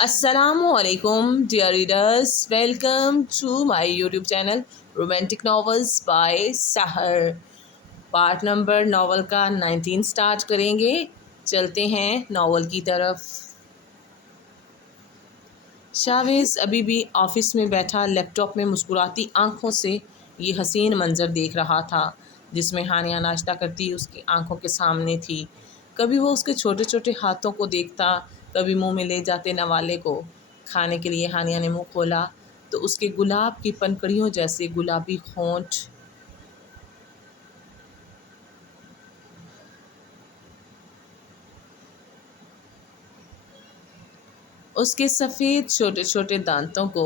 السلام علیکم dear readers, welcome to my YouTube channel romantic novels by Sahar. Part number novel کا 19 start کریں گے۔ چلتے ہیں ناول کی طرف۔ شاویز ابھی بھی آفس میں بیٹھا لیپ ٹاپ میں مسکراتی آنکھوں سے یہ حسین منظر دیکھ رہا تھا جس میں ہانیہ ناشتہ کرتی اس کی آنکھوں کے سامنے تھی۔ کبھی وہ اس کے چھوٹے چھوٹے ہاتھوں کو دیکھتا، کبھی منہ میں لے جاتے نوالے کو۔ کھانے کے لیے ہانیہ نے منہ کھولا تو اس کے گلاب کی پنکھڑیوں جیسے گلابی ہونٹ اس کے سفید چھوٹے چھوٹے دانتوں کو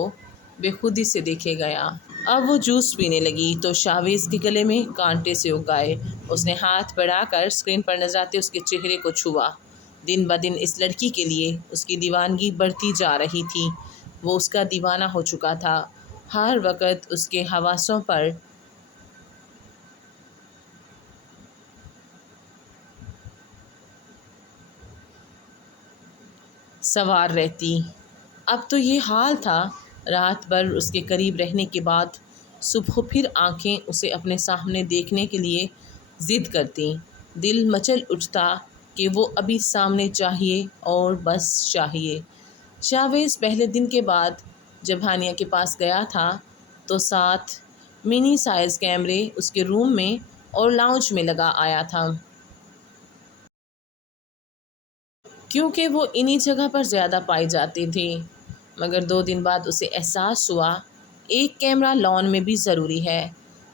بے خودی سے دیکھے گیا۔ اب وہ جوس پینے لگی تو شاویز کے گلے میں کانٹے سے اگ آئے۔ اس نے ہاتھ بڑھا کر اسکرین پر نظر آتے اس کے چہرے کو چھوا۔ دن بدن اس لڑکی کے لیے اس کی دیوانگی بڑھتی جا رہی تھی۔ وہ اس کا دیوانہ ہو چکا تھا۔ ہر وقت اس کے حواسوں پر سوار رہتی۔ اب تو یہ حال تھا۔ رات بھر اس کے قریب رہنے کے بعد صبح پھر آنکھیں اسے اپنے سامنے دیکھنے کے لیے ضد کرتیں۔ دل مچل اٹھتا کہ وہ ابھی سامنے چاہیے اور بس چاہیے۔ شاویز پہلے دن کے بعد جب ہانیہ کے پاس گیا تھا تو 7 منی سائز کیمرے اس کے روم میں اور لاؤنج میں لگا آیا تھا، کیونکہ وہ انہی جگہ پر زیادہ پائی جاتی تھی۔ مگر 2 دن بعد اسے احساس ہوا ایک کیمرہ لان میں بھی ضروری ہے۔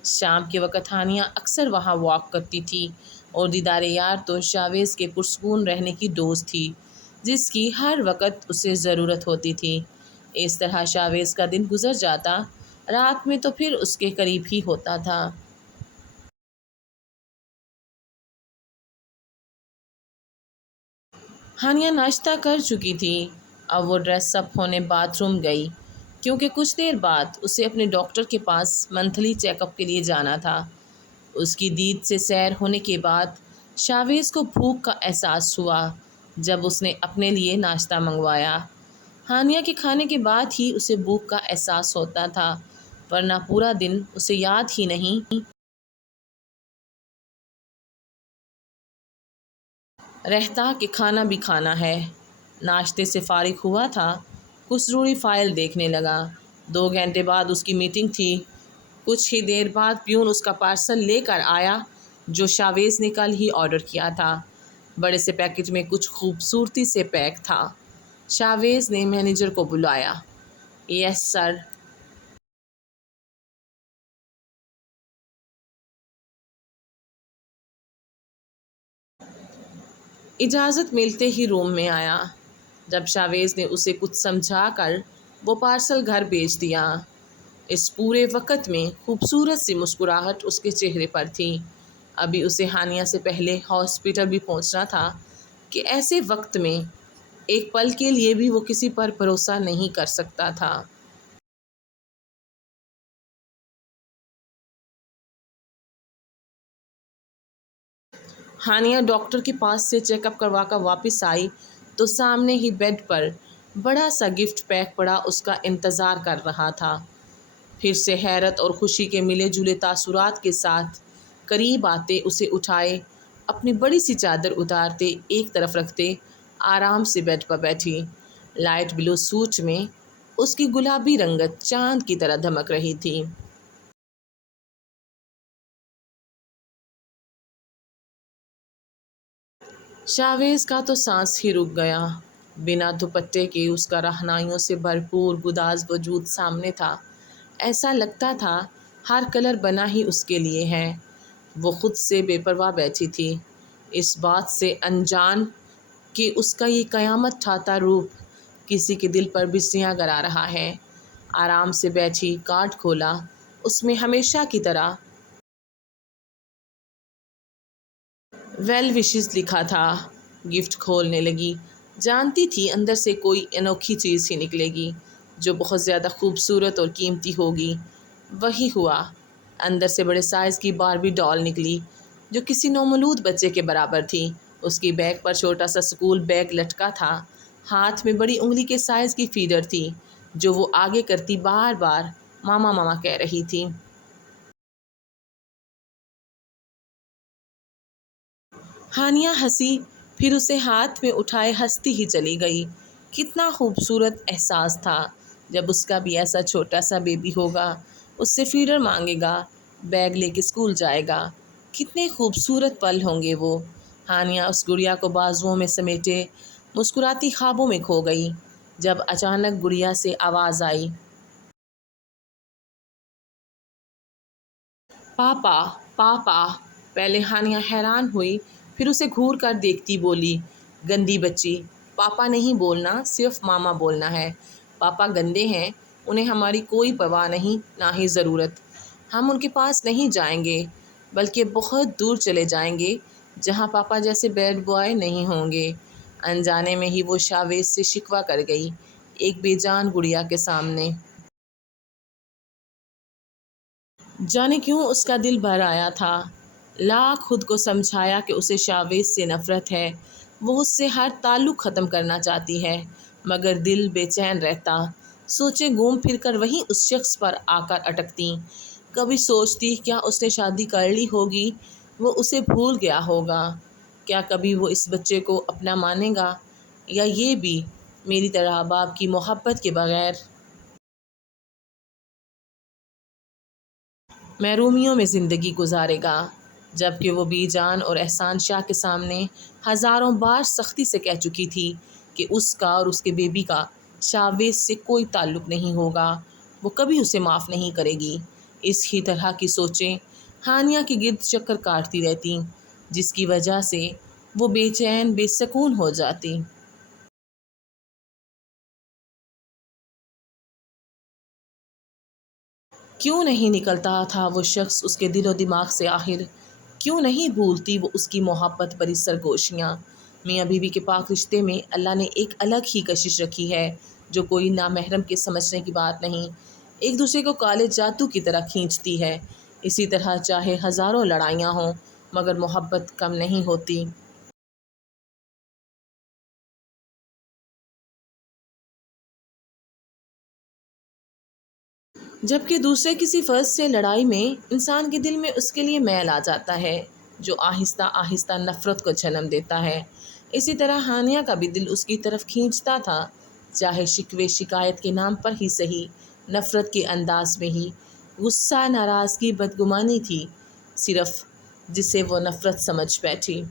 شام کے وقت ہانیہ اکثر وہاں واک کرتی تھی اور دیدار یار تو شاویز کے پرسکون رہنے کی دوست تھی جس کی ہر وقت اسے ضرورت ہوتی تھی۔ اس طرح شاویز کا دن گزر جاتا، رات میں تو پھر اس کے قریب ہی ہوتا تھا۔ ہانیہ ناشتہ کر چکی تھی۔ اب وہ ڈریس اپ ہونے باتھ روم گئی کیونکہ کچھ دیر بعد اسے اپنے ڈاکٹر کے پاس منتھلی چیک اپ کے لیے جانا تھا۔ اس کی دید سے سیر ہونے کے بعد شاویز کو بھوک کا احساس ہوا جب اس نے اپنے لیے ناشتہ منگوایا۔ ہانیہ کے کھانے کے بعد ہی اسے بھوک کا احساس ہوتا تھا، ورنہ پورا دن اسے یاد ہی نہیں رہتا کہ کھانا بھی کھانا ہے۔ ناشتے سے فارغ ہوا تھا، کچھ ضروری فائل دیکھنے لگا۔ 2 گھنٹے بعد اس کی میٹنگ تھی۔ کچھ ہی دیر بعد پیون اس کا پارسل لے کر آیا جو شاویز نے کل ہی آرڈر کیا تھا۔ بڑے سے پیکٹ میں کچھ خوبصورتی سے پیک تھا۔ شاویز نے مینیجر کو بلایا۔ یس سر۔ اجازت ملتے ہی روم میں آیا۔ جب شاویز نے اسے کچھ سمجھا کر وہ پارسل گھر بھیج دیا۔ اس پورے وقت میں خوبصورت سی مسکراہٹ اس کے چہرے پر تھی۔ ابھی اسے ہانیہ سے پہلے ہاسپٹل بھی پہنچنا تھا کہ ایسے وقت میں ایک پل کے لیے بھی وہ کسی پر بھروسہ نہیں کر سکتا تھا۔ ہانیہ ڈاکٹر کے پاس سے چیک اپ کروا کر واپس آئی تو سامنے ہی بیڈ پر بڑا سا گفٹ پیک پڑا اس کا انتظار کر رہا تھا۔ پھر سے حیرت اور خوشی کے ملے جلے تاثرات کے ساتھ قریب آتے اسے اٹھائے، اپنی بڑی سی چادر اتارتے ایک طرف رکھتے آرام سے بیڈ پر بیٹھی۔ لائٹ بلو سوٹ میں اس کی گلابی رنگت چاند کی طرح دھمک رہی تھی۔ شاویز کا تو سانس ہی رک گیا۔ بنا دوپٹے کے اس کا رہنائیوں سے بھرپور گداز وجود سامنے تھا۔ ایسا لگتا تھا ہر کلر بنا ہی اس کے لیے ہے۔ وہ خود سے بے پرواہ بیٹھی تھی، اس بات سے انجان کہ اس کا یہ قیامت ٹھاتا روپ کسی کے دل پر بجلیاں گرا رہا ہے۔ آرام سے بیٹھی کارڈ کھولا، اس میں ہمیشہ کی طرح ویل وشز لکھا تھا۔ گفٹ کھولنے لگی، جانتی تھی اندر سے کوئی انوکھی چیز ہی نکلے گی جو بہت زیادہ خوبصورت اور قیمتی ہوگی۔ وہی ہوا۔ اندر سے بڑے سائز کی باربی ڈال نکلی جو کسی نومولود بچے کے برابر تھی۔ اس کی بیک پر چھوٹا سا اسکول بیگ لٹکا تھا۔ ہاتھ میں بڑی انگلی کے سائز کی فیڈر تھی جو وہ آگے کرتی بار بار ماما ماما کہہ رہی تھی۔ ہانیہ ہنسی، پھر اسے ہاتھ میں اٹھائے ہنستی ہی چلی گئی۔ کتنا خوبصورت احساس تھا جب اس کا بھی ایسا چھوٹا سا بیبی ہوگا، اس سے فیڈر مانگے گا، بیگ لے کے اسکول جائے گا۔ کتنے خوبصورت پل ہوں گے وہ۔ ہانیہ اس گڑیا کو بازوؤں میں سمیٹے مسکراتی خوابوں میں کھو گئی جب اچانک گڑیا سے آواز آئی، پاپا پاپا۔ پہلے ہانیہ حیران ہوئی، پھر اسے گھور کر دیکھتی بولی، گندی بچی، پاپا نہیں بولنا، صرف ماما بولنا ہے۔ پاپا گندے ہیں، انہیں ہماری کوئی پرواہ نہیں، نہ ہی ضرورت۔ ہم ان کے پاس نہیں جائیں گے، بلکہ بہت دور چلے جائیں گے جہاں پاپا جیسے بیڈ بوائے نہیں ہوں گے۔ انجانے میں ہی وہ شاویز سے شکوہ کر گئی ایک بے جان گڑیا کے سامنے۔ جانے کیوں اس کا دل بھر آیا تھا۔ لاکھ خود کو سمجھایا کہ اسے شاویز سے نفرت ہے، وہ اس سے ہر تعلق ختم کرنا چاہتی ہے، مگر دل بے چین رہتا۔ سوچیں گھوم پھر کر وہیں اس شخص پر آ کر اٹکتیں۔ کبھی سوچتی کیا اس نے شادی کر لی ہوگی، وہ اسے بھول گیا ہوگا، کیا کبھی وہ اس بچے کو اپنا مانے گا، یا یہ بھی میری طرح باپ کی محبت کے بغیر محرومیوں میں زندگی گزارے گا۔ جبکہ وہ بی جان اور احسان شاہ کے سامنے ہزاروں بار سختی سے کہہ چکی تھی کہ اس کا اور اس کے بیبی کا شاویز سے کوئی تعلق نہیں ہوگا، وہ کبھی اسے معاف نہیں کرے گی۔ اس ہی طرح کی سوچیں ہانیہ کے گرد چکر کاٹتی رہتیں، جس کی وجہ سے وہ بے چین بے سکون ہو جاتی۔ کیوں نہیں نکلتا تھا وہ شخص اس کے دل و دماغ سے آخر؟ کیوں نہیں بھولتی وہ اس کی محبت بھری سرگوشیاں؟ میاں بیوی کے پاک رشتے میں اللہ نے ایک الگ ہی کشش رکھی ہے جو کوئی نامحرم کے سمجھنے کی بات نہیں، ایک دوسرے کو کالے جادو کی طرح کھینچتی ہے۔ اسی طرح چاہے ہزاروں لڑائیاں ہوں مگر محبت کم نہیں ہوتی۔ جبکہ دوسرے کسی فرد سے لڑائی میں انسان کے دل میں اس کے لیے میل آ جاتا ہے جو آہستہ آہستہ نفرت کو جنم دیتا ہے۔ اسی طرح ہانیہ کا بھی دل اس کی طرف کھینچتا تھا، چاہے شکوے شکایت کے نام پر ہی سہی، نفرت کے انداز میں ہی۔ غصہ، ناراضگی، بدگمانی تھی صرف جسے وہ نفرت سمجھ بیٹھی۔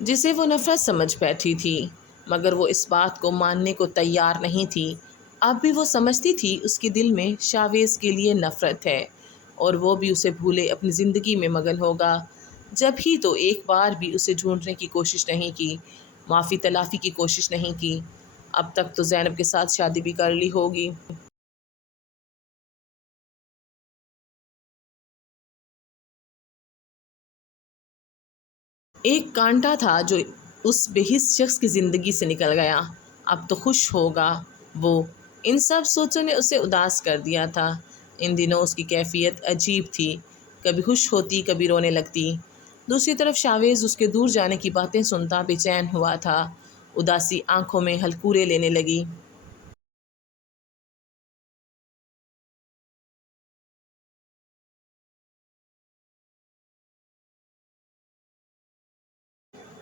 جسے وہ نفرت سمجھ بیٹھی تھی، مگر وہ اس بات کو ماننے کو تیار نہیں تھی۔ اب بھی وہ سمجھتی تھی اس کے دل میں شاویز کے لیے نفرت ہے، اور وہ بھی اسے بھولے اپنی زندگی میں مگن ہوگا۔ جب ہی تو ایک بار بھی اسے ڈھونڈنے کی کوشش نہیں کی، معافی تلافی کی کوشش نہیں کی۔ اب تک تو زینب کے ساتھ شادی بھی کر لی ہوگی۔ ایک کانٹا تھا جو اس بے حس شخص کی زندگی سے نکل گیا۔ اب تو خوش ہوگا وہ۔ ان سب سوچوں نے اسے اداس کر دیا تھا۔ ان دنوں اس کی کیفیت عجیب تھی، کبھی خوش ہوتی کبھی رونے لگتی۔ دوسری طرف شاویز اس کے دور جانے کی باتیں سنتا بے چین ہوا تھا، اداسی آنکھوں میں ہلکورے لینے لگی۔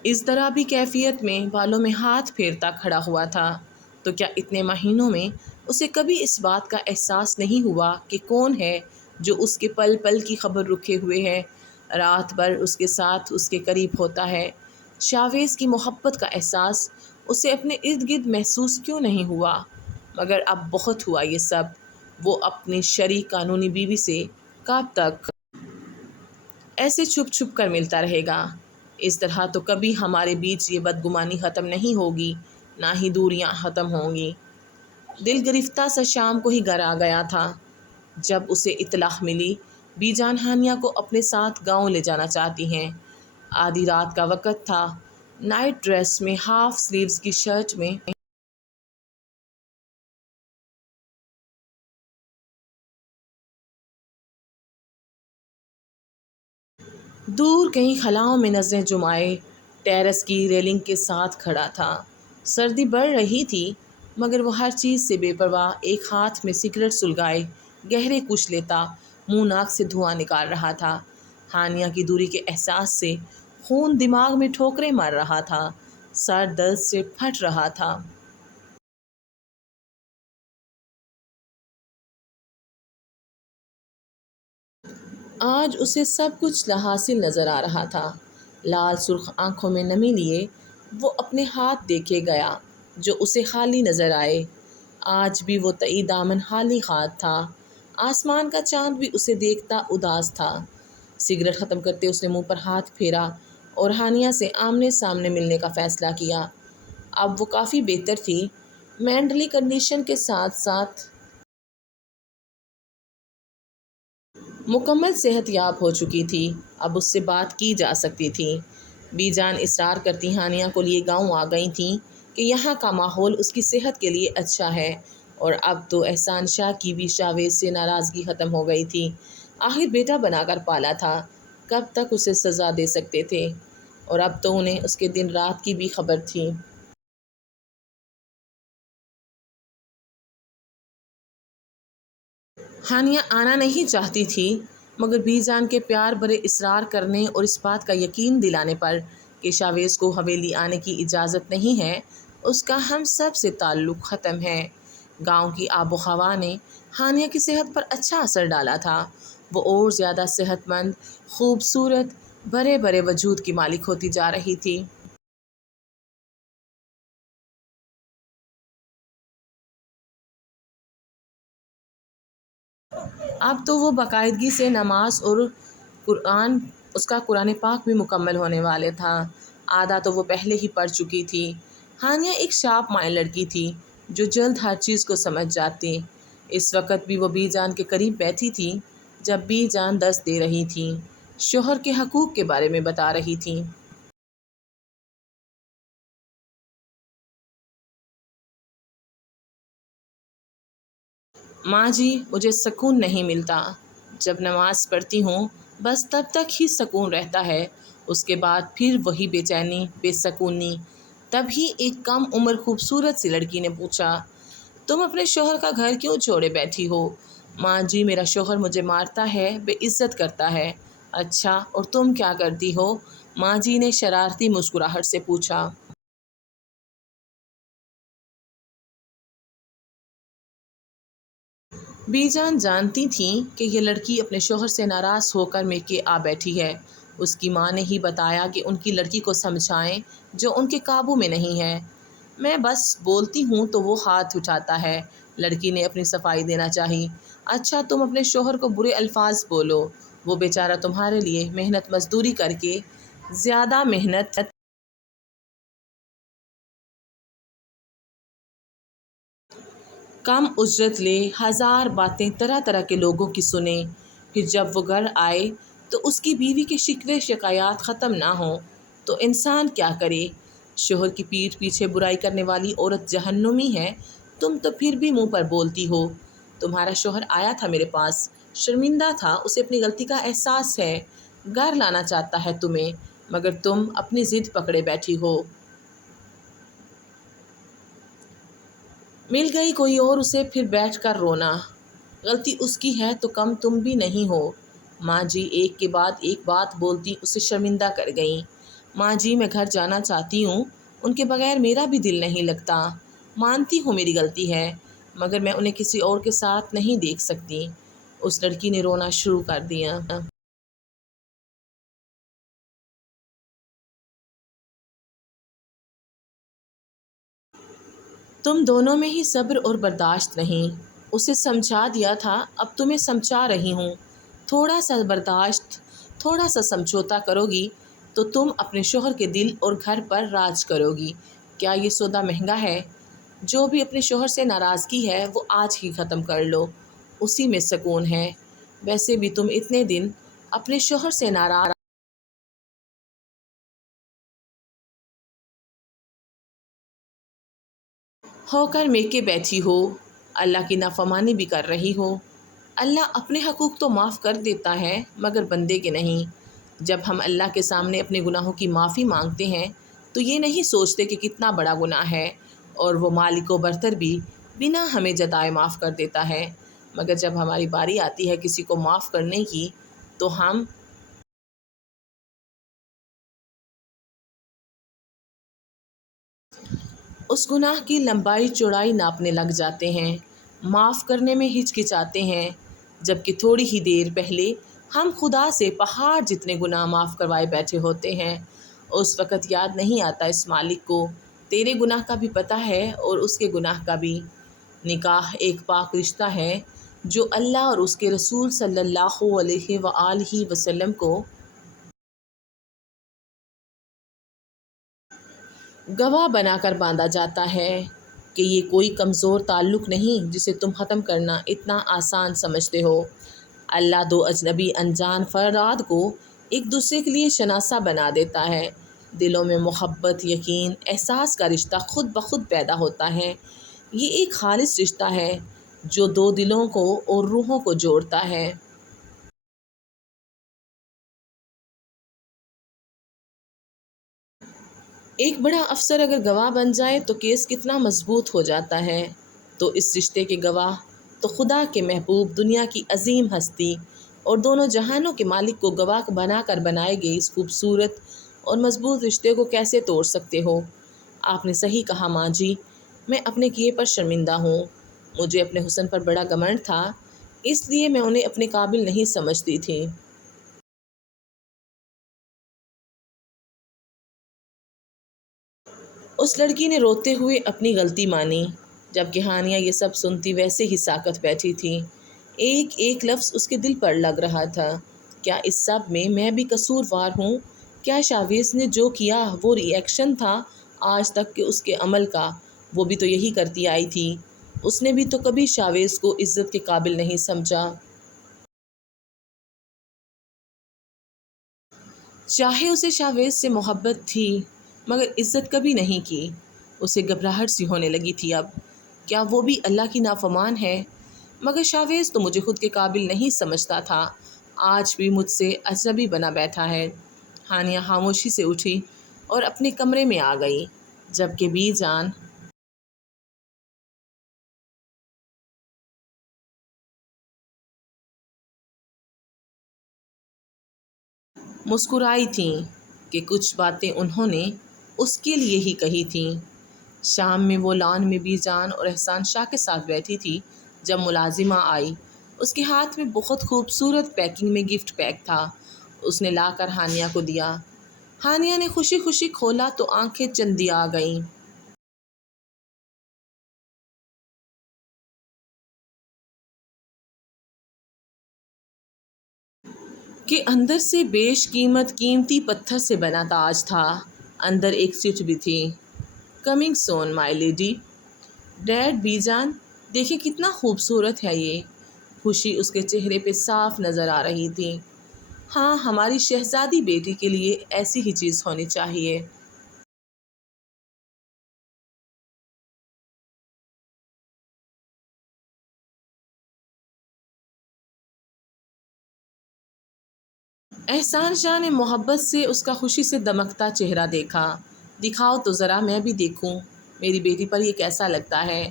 اس طرح بھی کیفیت میں بالوں میں ہاتھ پھیرتا کھڑا ہوا تھا، تو کیا اتنے مہینوں میں اسے کبھی اس بات کا احساس نہیں ہوا کہ کون ہے جو اس کے پل پل کی خبر رکھے ہوئے ہے، رات بھر اس کے ساتھ اس کے قریب ہوتا ہے؟ شاویز کی محبت کا احساس اسے اپنے ارد گرد محسوس کیوں نہیں ہوا؟ مگر اب بہت ہوا یہ سب۔ وہ اپنی شرعی قانونی بیوی سے کب تک ایسے چھپ چھپ کر ملتا رہے گا؟ اس طرح تو کبھی ہمارے بیچ یہ بدگمانی ختم نہیں ہوگی، نہ ہی دوریاں ختم ہوں گی۔ دل گرفتہ سا شام کو ہی گھر آ گیا تھا جب اسے اطلاع ملی بی جان ہانیہ کو اپنے ساتھ گاؤں لے جانا چاہتی ہیں۔ آدھی رات کا وقت تھا، نائٹ ڈریس میں، ہاف سلیوز کی شرٹ میں دور کہیں خلاؤں میں نظریں جمائے ٹیرس کی ریلنگ کے ساتھ کھڑا تھا۔ سردی بڑھ رہی تھی مگر وہ ہر چیز سے بے پرواہ ایک ہاتھ میں سگریٹ سلگائے گہرے کش لیتا منہ ناک سے دھواں نکال رہا تھا۔ ہانیہ کی دوری کے احساس سے خون دماغ میں ٹھوکریں مار رہا تھا، سر درد سے پھٹ رہا تھا۔ آج اسے سب کچھ حاصل نظر آ رہا تھا۔ لال سرخ آنکھوں میں نمی لیے وہ اپنے ہاتھ دیکھے گیا جو اسے خالی نظر آئے۔ آج بھی وہ تئی دامن خالی ہاتھ تھا۔ آسمان کا چاند بھی اسے دیکھتا اداس تھا۔ سگریٹ ختم کرتے اس نے منہ پر ہاتھ پھیرا اور ہانیہ سے آمنے سامنے ملنے کا فیصلہ کیا۔ اب وہ کافی بہتر تھی، مینٹلی کنڈیشن کے ساتھ ساتھ مکمل صحت یاب ہو چکی تھی۔ اب اس سے بات کی جا سکتی تھی۔ بی جان اصرار کرتی ہانیہ کو لیے گاؤں آ گئی تھیں کہ یہاں کا ماحول اس کی صحت کے لیے اچھا ہے، اور اب تو احسان شاہ کی بھی شاویز سے ناراضگی ختم ہو گئی تھی۔ آخر بیٹا بنا کر پالا تھا، کب تک اسے سزا دے سکتے تھے، اور اب تو انہیں اس کے دن رات کی بھی خبر تھی۔ ہانیہ آنا نہیں چاہتی تھی مگر بی جان کے پیار بھرے اصرار کرنے اور اس بات کا یقین دلانے پر کہ شاویز کو حویلی آنے کی اجازت نہیں ہے، اس کا ہم سب سے تعلق ختم ہے۔ گاؤں کی آب و ہوا نے ہانیہ کی صحت پر اچھا اثر ڈالا تھا۔ وہ اور زیادہ صحت مند، خوبصورت، بڑے بڑے وجود کی مالک ہوتی جا رہی تھی۔ اب تو وہ باقاعدگی سے نماز اور قرآن اس کا قرآن پاک بھی مکمل ہونے والے تھا۔ آدھا تو وہ پہلے ہی پڑھ چکی تھی۔ ہانیہ ایک شارپ مائنڈ لڑکی تھی جو جلد ہر چیز کو سمجھ جاتی۔ اس وقت بھی وہ بی جان کے قریب بیٹھی تھی جب بی جان درس دے رہی تھیں، شوہر کے حقوق کے بارے میں بتا رہی تھیں۔ ماں جی، مجھے سکون نہیں ملتا۔ جب نماز پڑھتی ہوں بس تب تک ہی سکون رہتا ہے، اس کے بعد پھر وہی بے چینی، بے سکونی۔ تبھی ایک کم عمر خوبصورت سی لڑکی نے پوچھا، تم اپنے شوہر کا گھر کیوں چھوڑے بیٹھی ہو؟ ماں جی، میرا شوہر مجھے مارتا ہے، بے عزت کرتا ہے۔ اچھا، اور تم کیا کرتی ہو؟ ماں جی نے شرارتی مسکراہٹ سے پوچھا۔ بی جان جانتی تھیں کہ یہ لڑکی اپنے شوہر سے ناراض ہو کر میکے آ بیٹھی ہے۔ اس کی ماں نے ہی بتایا کہ ان کی لڑکی کو سمجھائیں جو ان کے قابو میں نہیں ہے۔ میں بس بولتی ہوں تو وہ ہاتھ اٹھاتا ہے، لڑکی نے اپنی صفائی دینا چاہی۔ اچھا، تم اپنے شوہر کو برے الفاظ بولو، وہ بیچارہ تمہارے لیے محنت مزدوری کر کے زیادہ محنت کم اجرت لے، ہزار باتیں طرح طرح کے لوگوں کی سنے، پھر جب وہ گھر آئے تو اس کی بیوی کے شکوے شکایات ختم نہ ہوں تو انسان کیا کرے؟ شوہر کی پیٹھ پیچھے برائی کرنے والی عورت جہنمی ہے، تم تو پھر بھی منہ پر بولتی ہو۔ تمہارا شوہر آیا تھا میرے پاس، شرمندہ تھا، اسے اپنی غلطی کا احساس ہے، گھر لانا چاہتا ہے تمہیں، مگر تم اپنی ضد پکڑے بیٹھی ہو۔ مل گئی کوئی اور اسے پھر بیٹھ کر رونا۔ غلطی اس کی ہے تو کم تم بھی نہیں ہو۔ ماں جی ایک کے بعد ایک بات بولتی اسے شرمندہ کر گئیں۔ ماں جی، میں گھر جانا چاہتی ہوں، ان کے بغیر میرا بھی دل نہیں لگتا۔ مانتی ہوں میری غلطی ہے، مگر میں انہیں کسی اور کے ساتھ نہیں دیکھ سکتی۔ اس لڑکی نے رونا شروع کر دیا۔ تم دونوں میں ہی صبر اور برداشت نہیں۔ اسے سمجھا دیا تھا، اب تمہیں سمجھا رہی ہوں۔ تھوڑا سا برداشت، تھوڑا سا سمجھوتا کرو گی تو تم اپنے شوہر کے دل اور گھر پر راج کرو گی۔ کیا یہ سودا مہنگا ہے؟ جو بھی اپنے شوہر سے ناراضگی ہے وہ آج ہی ختم کر لو، اسی میں سکون ہے۔ ویسے بھی تم اتنے دن اپنے شوہر سے ناراض ہو کر میکے بیٹھی ہو، اللہ کی نافرمانی بھی کر رہی ہو۔ اللہ اپنے حقوق تو معاف کر دیتا ہے مگر بندے کے نہیں۔ جب ہم اللہ کے سامنے اپنے گناہوں کی معافی مانگتے ہیں تو یہ نہیں سوچتے کہ کتنا بڑا گناہ ہے، اور وہ مالک و برتر بھی بنا ہمیں جتائے معاف کر دیتا ہے۔ مگر جب ہماری باری آتی ہے کسی کو معاف کرنے کی تو ہم اس گناہ کی لمبائی چوڑائی ناپنے لگ جاتے ہیں، معاف کرنے میں ہچکچاتے ہیں، جبکہ تھوڑی ہی دیر پہلے ہم خدا سے پہاڑ جتنے گناہ معاف کروائے بیٹھے ہوتے ہیں۔ اس وقت یاد نہیں آتا اس مالک کو تیرے گناہ کا بھی پتہ ہے اور اس کے گناہ کا بھی۔ نکاح ایک پاک رشتہ ہے جو اللہ اور اس کے رسول صلی اللہ علیہ وآلہ وسلم کو گواہ بنا کر باندھا جاتا ہے کہ یہ کوئی کمزور تعلق نہیں جسے تم ختم کرنا اتنا آسان سمجھتے ہو۔ اللہ دو اجنبی انجان فراد کو ایک دوسرے کے لیے شناسہ بنا دیتا ہے۔ دلوں میں محبت، یقین، احساس کا رشتہ خود بخود پیدا ہوتا ہے۔ یہ ایک خالص رشتہ ہے جو دو دلوں کو اور روحوں کو جوڑتا ہے۔ ایک بڑا افسر اگر گواہ بن جائے تو کیس کتنا مضبوط ہو جاتا ہے، تو اس رشتے کے گواہ تو خدا کے محبوب، دنیا کی عظیم ہستی اور دونوں جہانوں کے مالک کو گواہ بنا کر بنائے گئے اس خوبصورت اور مضبوط رشتے کو کیسے توڑ سکتے ہو؟ آپ نے صحیح کہا ماں جی، میں اپنے کیے پر شرمندہ ہوں۔ مجھے اپنے حسن پر بڑا گھمنڈ تھا، اس لیے میں انہیں اپنے قابل نہیں سمجھتی تھی۔ اس لڑکی نے روتے ہوئے اپنی غلطی مانی، جبکہ ہانیہ یہ سب سنتی ویسے ہی ساکت بیٹھی تھی۔ ایک ایک لفظ اس کے دل پر لگ رہا تھا۔ کیا اس سب میں بھی قصوروار ہوں؟ کیا شاویز نے جو کیا وہ ری ایکشن تھا آج تک کے اس کے عمل کا؟ وہ بھی تو یہی کرتی آئی تھی۔ اس نے بھی تو کبھی شاویز کو عزت کے قابل نہیں سمجھا۔ چاہے اسے شاویز سے محبت تھی مگر عزت کبھی نہیں کی۔ اسے گھبراہٹ سی ہونے لگی تھی اب۔ کیا وہ بھی اللہ کی نافرمان ہے؟ مگر شاویز تو مجھے خود کے قابل نہیں سمجھتا تھا، آج بھی مجھ سے اجنبی بنا بیٹھا ہے۔ ہانیہ خاموشی سے اٹھی اور اپنے کمرے میں آ گئی، جبکہ بی جان مسکرائی تھیں کہ کچھ باتیں انہوں نے اس کے لیے ہی کہی تھیں۔ شام میں وہ لان میں بی جان اور احسان شاہ کے ساتھ بیٹھی تھی جب ملازمہ آئی۔ اس کے ہاتھ میں بہت خوبصورت پیکنگ میں گفٹ پیک تھا۔ اس نے لا کر ہانیہ کو دیا۔ ہانیہ نے خوشی خوشی کھولا تو آنکھیں چندی آ گئیں کہ اندر سے بیش قیمت قیمتی پتھر سے بنا تاج تھا۔ اندر ایک چٹ بھی تھی، coming soon my lady. Dad, بی جان دیکھیں کتنا خوبصورت ہے یہ۔ خوشی اس کے چہرے پہ صاف نظر آ رہی تھی۔ ہاں، ہماری شہزادی بیٹی کے لیے ایسی ہی چیز ہونی چاہیے۔ احسان شاہ نے محبت سے اس کا خوشی سے دمکتا چہرہ دیکھا۔ دکھاؤ تو ذرا میں بھی دیکھوں، میری بیٹی پر یہ کیسا لگتا ہے۔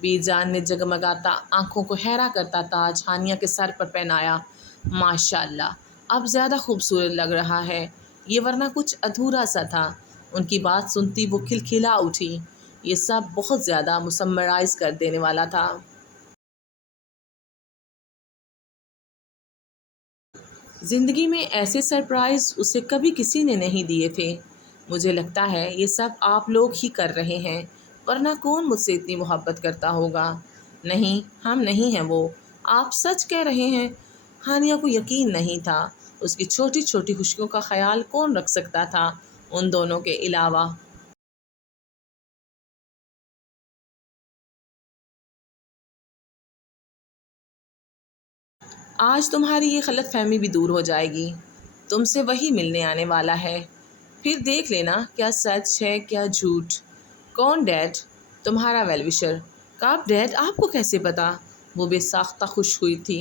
بی جان نے جگمگاتا آنکھوں کو حیرا کرتا تاج ہانیہ کے سر پر پہنایا۔ ماشاء اللہ، اب زیادہ خوبصورت لگ رہا ہے یہ، ورنہ کچھ ادھورا سا تھا۔ ان کی بات سنتی وہ کھلکھلا اٹھی۔ یہ سب بہت زیادہ مسمرائز کر دینے والا تھا۔ زندگی میں ایسے سرپرائز اسے کبھی کسی نے نہیں دیے تھے۔ مجھے لگتا ہے یہ سب آپ لوگ ہی کر رہے ہیں، ورنہ کون مجھ سے اتنی محبت کرتا ہوگا؟ نہیں، ہم نہیں ہیں وہ، آپ سچ کہہ رہے ہیں۔ ہانیہ کو یقین نہیں تھا، اس کی چھوٹی چھوٹی خوشیوں کا خیال کون رکھ سکتا تھا ان دونوں کے علاوہ؟ آج تمہاری یہ غلط فہمی بھی دور ہو جائے گی، تم سے وہی ملنے آنے والا ہے، پھر دیکھ لینا کیا سچ ہے کیا جھوٹ۔ کون ڈیڈ؟ تمہارا ویل وشر۔ کب ڈیڈ؟ آپ کو کیسے پتا؟ وہ بے ساختہ خوش ہوئی تھی۔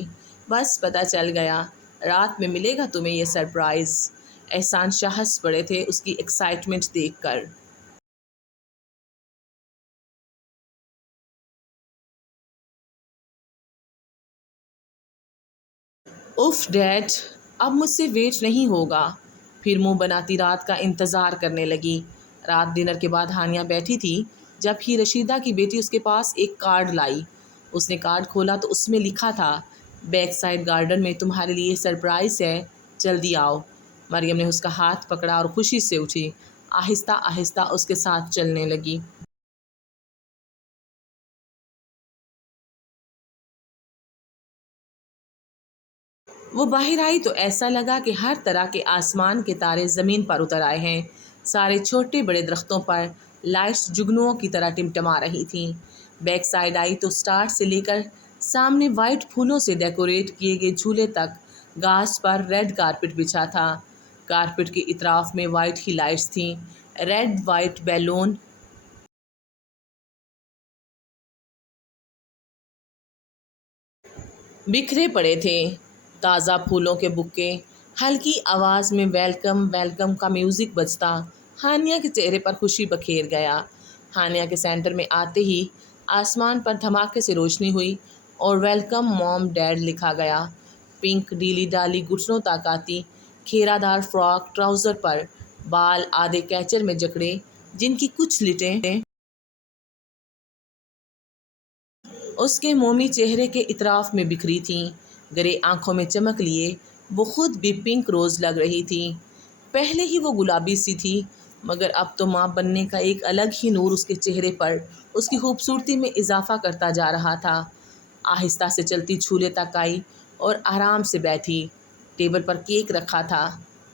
بس پتہ چل گیا، رات میں ملے گا تمہیں یہ سرپرائز۔ احسان شاہ ہنس پڑے تھے اس کی ایکسائٹمنٹ دیکھ کر۔ اف ڈیڈ، اب مجھ سے ویٹ نہیں ہوگا۔ پھر منہ بناتی رات کا انتظار کرنے لگی۔ رات ڈنر کے بعد ہانیہ بیٹھی تھی جب ہی رشیدہ کی بیٹی اس کے پاس ایک کارڈ لائی۔ اس نے کارڈ کھولا تو اس میں لکھا تھا، بیک سائڈ گارڈن میں تمہارے لیے سرپرائز ہے، جلدی آؤ۔ مریم نے اس کا ہاتھ پکڑا اور خوشی سے اٹھی، آہستہ آہستہ اس کے ساتھ چلنے لگی۔ وہ باہر آئی تو ایسا لگا کہ ہر طرح کے آسمان کے تارے زمین پر اتر آئے ہیں۔ سارے چھوٹے بڑے درختوں پر لائٹس جگنوؤں کی طرح ٹمٹما رہی تھیں۔ بیک سائڈ آئی تو سٹارٹ سے لے کر سامنے وائٹ پھولوں سے ڈیکوریٹ کیے گئے جھولے تک گھاس پر ریڈ کارپٹ بچھا تھا۔ کارپٹ کے اطراف میں وائٹ ہی لائٹس تھیں، ریڈ وائٹ بیلون بکھرے پڑے تھے، تازہ پھولوں کے بکے، ہلکی آواز میں ویلکم ویلکم کا میوزک بجتا۔ ہانیہ کے چہرے پر خوشی بکھیر گیا۔ ہانیہ کے سینٹر میں آتے ہی آسمان پر دھماکے سے روشنی ہوئی اور ویلکم موم ڈیڈ لکھا گیا۔ پنک ڈیلی ڈالی گھٹنوں تک آتی، کھیرا دار فراک ٹراؤزر پر بال آدھے کیچر میں جکڑے، جن کی کچھ لٹیں اس کے مومی چہرے کے اطراف میں بکھری تھیں۔ گرے آنکھوں میں چمک لیے وہ خود بھی پنک روز لگ رہی تھی۔ پہلے ہی وہ گلابی سی تھی، مگر اب تو ماں بننے کا ایک الگ ہی نور اس کے چہرے پر اس کی خوبصورتی میں اضافہ کرتا جا رہا تھا۔ آہستہ سے چلتی جھولے تک آئی اور آرام سے بیٹھی۔ ٹیبل پر کیک رکھا تھا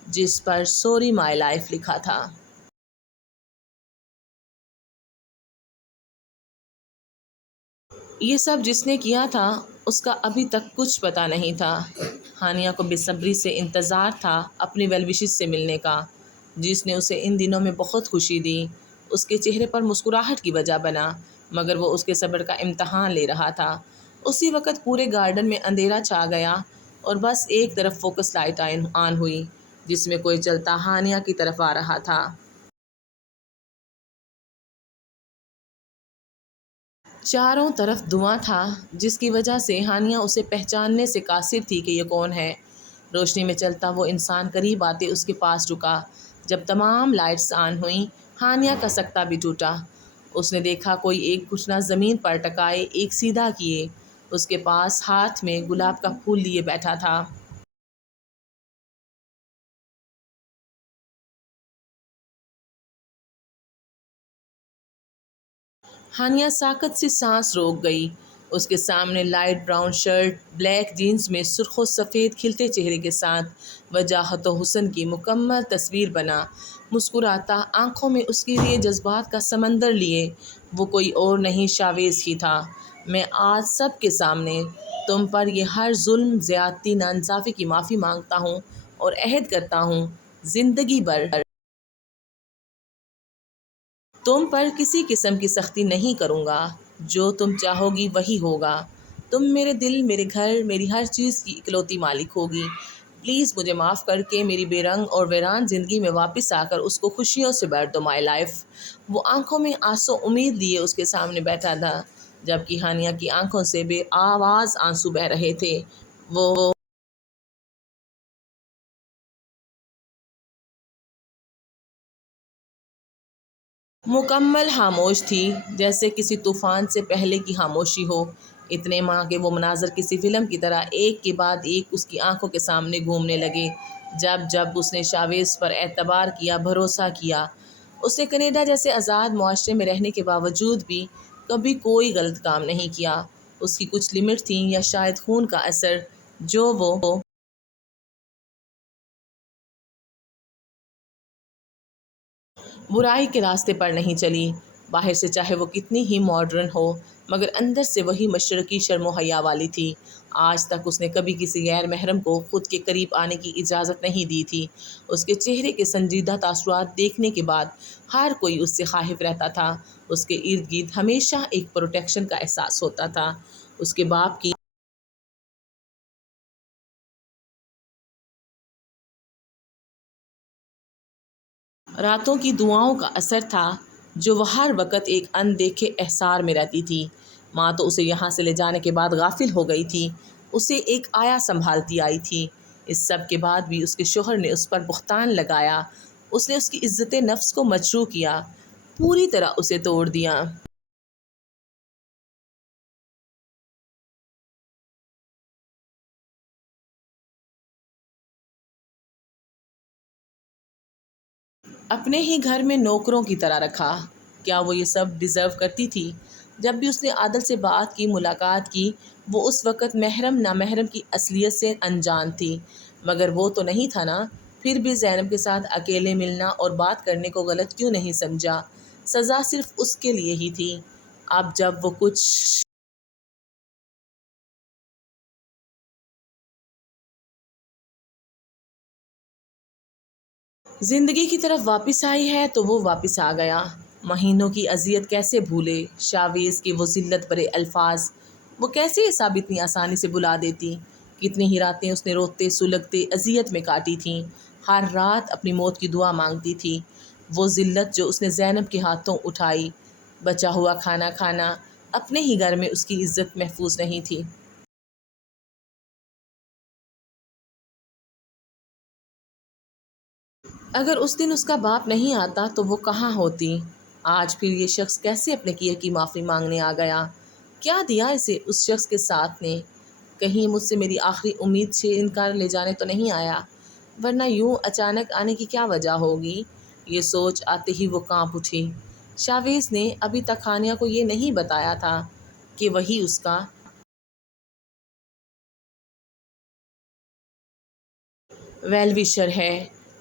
جس پر سوری مائی لائف لکھا تھا۔ یہ سب جس نے کیا تھا اس کا ابھی تک کچھ پتہ نہیں تھا۔ ہانیہ کو بے صبری سے انتظار تھا اپنی ویل وشز سے ملنے کا، جس نے اسے ان دنوں میں بہت خوشی دی۔ اس کے چہرے پر مسکراہٹ کی وجہ بنا، مگر وہ اس کے صبر کا امتحان لے رہا تھا۔ اسی وقت پورے گارڈن میں اندھیرا چھا گیا اور بس ایک طرف فوکس لائٹ آن ہوئی، جس میں کوئی چلتا ہانیہ کی طرف آ رہا تھا۔ چاروں طرف دھواں تھا، جس کی وجہ سے ہانیہ اسے پہچاننے سے قاصر تھی کہ یہ کون ہے۔ روشنی میں چلتا وہ انسان قریب آتے اس کے پاس رکا۔ جب تمام لائٹس آن ہوئیں، ہانیہ کا سکتہ بھی ٹوٹا۔ اس نے دیکھا کوئی ایک گھٹنا زمین پر ٹکائے، ایک سیدھا کیے، اس کے پاس ہاتھ میں گلاب کا پھول لیے بیٹھا تھا۔ ہانیہ ساکت سی سانس روک گئی۔ اس کے سامنے light brown shirt, black jeans میں سرخ و سفید کھلتے چہرے کے ساتھ وجاہت و حسن کی مکمل تصویر بنا۔ مسکراتا، آنکھوں میں اس کے لیے جذبات کا سمندر لیے، وہ کوئی اور نہیں شاویز ہی تھا۔ میں آج سب کے سامنے تم پر یہ ہر ظلم، زیادتی، ناانصافی کی معافی مانگتا ہوں اور عہد کرتا ہوں زندگی بھر تم پر کسی قسم کی سختی نہیں کروں گا۔ جو تم چاہو گی وہی ہوگا۔ تم میرے دل، میرے گھر، میری ہر چیز کی اکلوتی مالک ہوگی۔ پلیز مجھے معاف کر کے میری بے رنگ اور ویران زندگی میں واپس آ کر اس کو خوشیوں سے بھر دو مائی لائف۔ وہ آنکھوں میں آنسو امید لیے اس کے سامنے بیٹھا تھا، جبکہ ہانیہ کی آنکھوں سے بے آواز آنسو بہہ رہے تھے۔ وہ مکمل خاموش تھی، جیسے کسی طوفان سے پہلے کی خاموشی ہو۔ اتنے ماہ کے وہ مناظر کسی فلم کی طرح ایک کے بعد ایک اس کی آنکھوں کے سامنے گھومنے لگے۔ جب جب اس نے شاویز پر اعتبار کیا، بھروسہ کیا، اس نے کینیڈا جیسے آزاد معاشرے میں رہنے کے باوجود بھی کبھی کوئی غلط کام نہیں کیا۔ اس کی کچھ لمٹ تھیں، یا شاید خون کا اثر، جو وہ برائی کے راستے پر نہیں چلی۔ باہر سے چاہے وہ کتنی ہی ماڈرن ہو، مگر اندر سے وہی مشرقی شرم و حیا والی تھی۔ آج تک اس نے کبھی کسی غیر محرم کو خود کے قریب آنے کی اجازت نہیں دی تھی۔ اس کے چہرے کے سنجیدہ تاثرات دیکھنے کے بعد ہر کوئی اس سے خائف رہتا تھا۔ اس کے ارد گرد ہمیشہ ایک پروٹیکشن کا احساس ہوتا تھا۔ اس کے باپ کی راتوں کی دعاؤں کا اثر تھا جو وہ ہر وقت ایک اندیکھے احسار میں رہتی تھی۔ ماں تو اسے یہاں سے لے جانے کے بعد غافل ہو گئی تھی، اسے ایک آیا سنبھالتی آئی تھی۔ اس سب کے بعد بھی اس کے شوہر نے اس پر بہتان لگایا، اس نے اس کی عزت نفس کو مجروح کیا، پوری طرح اسے توڑ دیا۔ اپنے ہی گھر میں نوکروں کی طرح رکھا۔ کیا وہ یہ سب ڈیزرو کرتی تھی؟ جب بھی اس نے عادل سے بات کی، ملاقات کی، وہ اس وقت محرم نامحرم کی اصلیت سے انجان تھی، مگر وہ تو نہیں تھا نا۔ پھر بھی زینب کے ساتھ اکیلے ملنا اور بات کرنے کو غلط کیوں نہیں سمجھا؟ سزا صرف اس کے لیے ہی تھی۔ اب جب وہ کچھ زندگی کی طرف واپس آئی ہے تو وہ واپس آ گیا۔ مہینوں کی اذیت کیسے بھولے؟ شاویز کی وہ ذلت برے الفاظ وہ کیسے یہ سب اتنی آسانی سے بلا دیتی؟ کتنی ہی راتیں اس نے روتے سلگتے اذیت میں کاٹی تھیں، ہر رات اپنی موت کی دعا مانگتی تھی۔ وہ ذلت جو اس نے زینب کے ہاتھوں اٹھائی، بچا ہوا کھانا کھانا، اپنے ہی گھر میں اس کی عزت محفوظ نہیں تھی۔ اگر اس دن اس کا باپ نہیں آتا تو وہ کہاں ہوتی؟ آج پھر یہ شخص کیسے اپنے کیے کی معافی مانگنے آ گیا؟ کیا دیا اسے اس شخص کے ساتھ نے؟ کہیں مجھ سے میری آخری امید سے انکار لے جانے تو نہیں آیا؟ ورنہ یوں اچانک آنے کی کیا وجہ ہوگی؟ یہ سوچ آتے ہی وہ کانپ اٹھی۔ شاویز نے ابھی تک ہانیہ کو یہ نہیں بتایا تھا کہ وہی اس کا ویل وشر ہے۔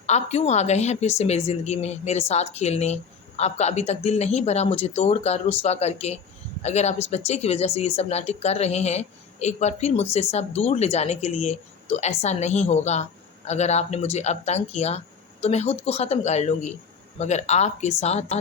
آپ کیوں آ گئے ہیں پھر سے میری زندگی میں میرے ساتھ کھیلنے؟ آپ کا ابھی تک دل نہیں بھرا مجھے توڑ کر، رسوا کر کے؟ اگر آپ اس بچے کی وجہ سے یہ سب ناٹک کر رہے ہیں، ایک بار پھر مجھ سے سب دور لے جانے کے لیے، تو ایسا نہیں ہوگا۔ اگر آپ نے مجھے اب تنگ کیا تو میں خود کو ختم کر لوں گی، مگر آپ کے ساتھ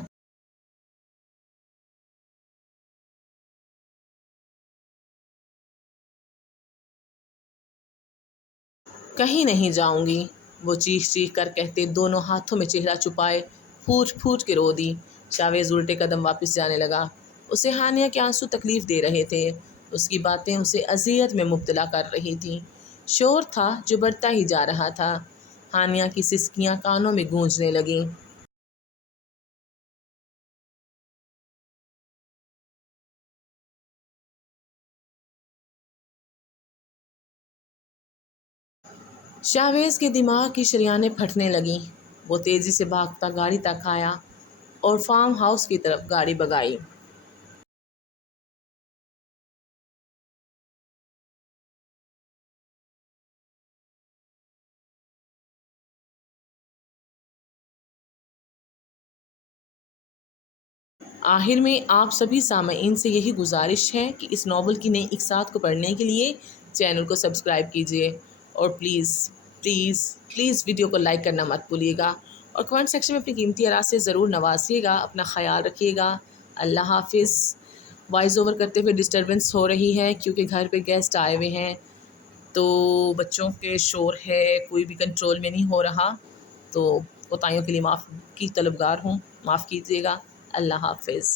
کہیں نہیں جاؤں گی، وہ چیخ چیخ کر کہتے دونوں ہاتھوں میں چہرہ چھپائے پھوٹ پھوٹ کے رو دی۔ شاویز الٹے قدم واپس جانے لگا۔ اسے ہانیہ کے آنسو تکلیف دے رہے تھے، اس کی باتیں اسے اذیت میں مبتلا کر رہی تھیں۔ شور تھا جو بڑھتا ہی جا رہا تھا۔ ہانیہ کی سسکیاں کانوں میں گونجنے لگیں۔ شاویز کے دماغ کی شریانیں پھٹنے لگیں۔ وہ تیزی سے بھاگتا گاڑی تک آیا اور فارم ہاؤس کی طرف گاڑی بگائی۔ آخر میں آپ سبھی سامعین سے یہی گزارش ہے کہ اس ناول کی نئی اقساط کو پڑھنے کے لیے چینل کو سبسکرائب کیجیے، اور پلیز پلیز پلیز ویڈیو کو لائک کرنا مت بھولیے گا، اور کمنٹ سیکشن میں اپنی قیمتی آراء سے ضرور نوازیے گا۔ اپنا خیال رکھیے گا۔ اللہ حافظ۔ وائس اوور کرتے ہوئے ڈسٹربنس ہو رہی ہے کیونکہ گھر پہ گیسٹ آئے ہوئے ہیں، تو بچوں کے شور ہے، کوئی بھی کنٹرول میں نہیں ہو رہا، تو کوتاہیوں کے لیے معاف کی طلبگار ہوں، معاف کیجیے گا۔ اللہ حافظ۔